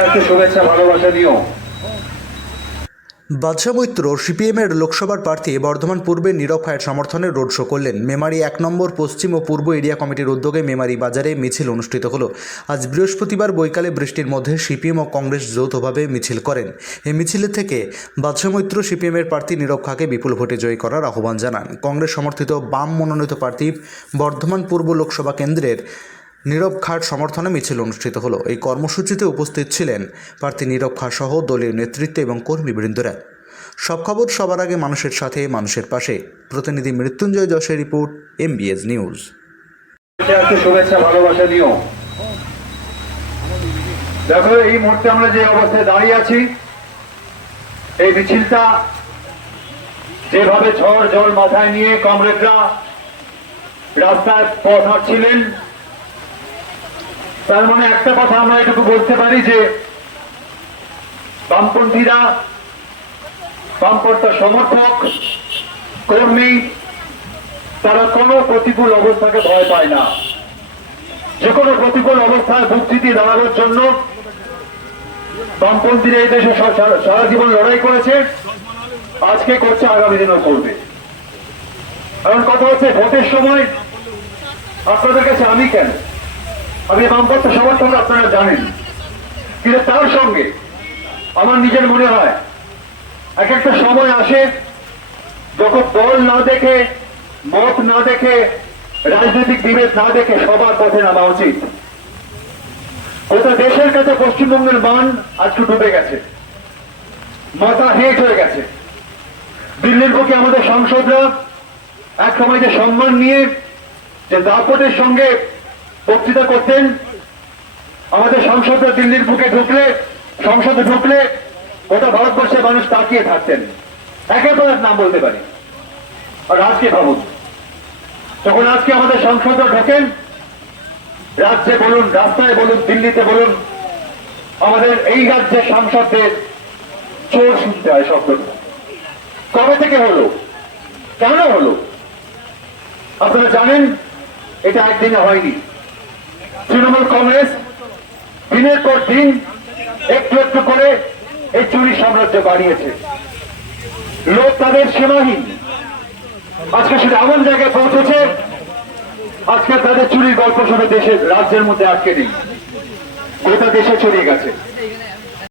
পাশে শুভেচ্ছা, ভালোবাসা দিও বাদশা মৈত্র, সিপিএমের লোকসভার প্রার্থী, বর্ধমান পূর্বে নীরব সমর্থনে রোড শো করলেন। মেমারি এক নম্বর, পশ্চিম ও পূর্ব এরিয়া কমিটির উদ্যোগে মেমারি বাজারে মিছিল অনুষ্ঠিত হলো। আজ বৃহস্পতিবার বৈকালে বৃষ্টির মধ্যে সিপিএম ও কংগ্রেস যৌথভাবে মিছিল করেন। এই মিছিলে থেকে বাদশা মৈত্র, সিপিএমের প্রার্থী নীরব খাকে বিপুল ভোটে জয়ী করার আহ্বান জানান। কংগ্রেস সমর্থিত বাম মনোনীত প্রার্থী, বর্ধমান পূর্ব লোকসভা কেন্দ্রের নীরব খার সমর্থনে মিছিল অনুষ্ঠিত হলো। এই কর্মসূচিতে উপস্থিত ছিলেন প্রার্থী নীরব খা সহ দলীয় নেতৃত্ব এবং কর্মীবৃন্দরা। সব খবর সবার আগে মানুষের সাথে, মানুষের পাশে। প্রতিনিধি মৃত্যুঞ্জয় যশের রিপোর্ট এমবিএস নিউজ শুভেচ্ছা, ভালোবাসা দেখো, এই মুহূর্তে আমরা যে অবস্থায় দাঁড়িয়ে আছি, এই মিছিলটা যেভাবে ঝড় জল মাথায় নিয়ে কমরেডরা রাস্তায় পথ হাঁটছিলেন তার মানে একটা কথা আমরা এটুকু বলতে পারি যে বামপন্থীরা বামপন্থা সমর্থক, কর্মী, তারা কোনো প্রতিকূল অবস্থাকে ভয় পায় না। যে কোনো প্রতিকূল অবস্থায় দিয়ে দাঁড়ানোর জন্য বামপন্থীরা এই দেশে সারা জীবন লড়াই করেছে, আজকে করছে, আগামী দিনও করবে। এখন কথা হচ্ছে, ভোটের সময় আপনাদের কাছে আমি কেন? আমি বামপন্থ সমর্থন আপনারা জানেন। কিন্তু তার সঙ্গে আমার নিজের মনে হয়, এক একটা সময় আসে যখন দল না দেখে, মত না দেখে, রাজনৈতিক বিভেদ না দেখে সবার পথে নামা উচিত। গোটা দেশের কাছে পশ্চিমবঙ্গের মান আজকে ডুবে গেছে। মাথা হেট হয়ে গেছে। দিল্লির পক্ষে আমাদের সাংসদরা এক সময় যে সম্মান নিয়ে, যে দাপটের সঙ্গে বক্তৃতা করতেন। আমাদের সাংসদরা দিল্লির বুকে ঢুকলে, সংসদে ঢুকলে গোটা ভারতবর্ষের মানুষ তাকিয়ে থাকতেন। একের পর নাম বলতে পারি। আর আজকে ভাবুন, যখন আজকে আমাদের সংসদে ঢোকেন, রাজ্যে বলুন, রাস্তায় বলুন, দিল্লিতে বলুন, আমাদের এই রাজ্যের সাংসদদের চোর শুনতে হয় শব্দটা। কবে থেকে হলো? কেন হলো? আপনারা জানেন, এটা একদিনে হয়নি। তৃণমূল কংগ্রেস দিনের পর দিন একটু একটু করে এই চুরি সাম্রাজ্য বাড়িয়েছে। লোক তাদের সীমাহীন আজকে সেটা এমন জায়গায় পৌঁছেছে, আজকে তাদের চুরির গল্প শুনে দেশের, রাজ্যের মধ্যে আটকে নেই। গোটা দেশে ছড়িয়ে গেছে।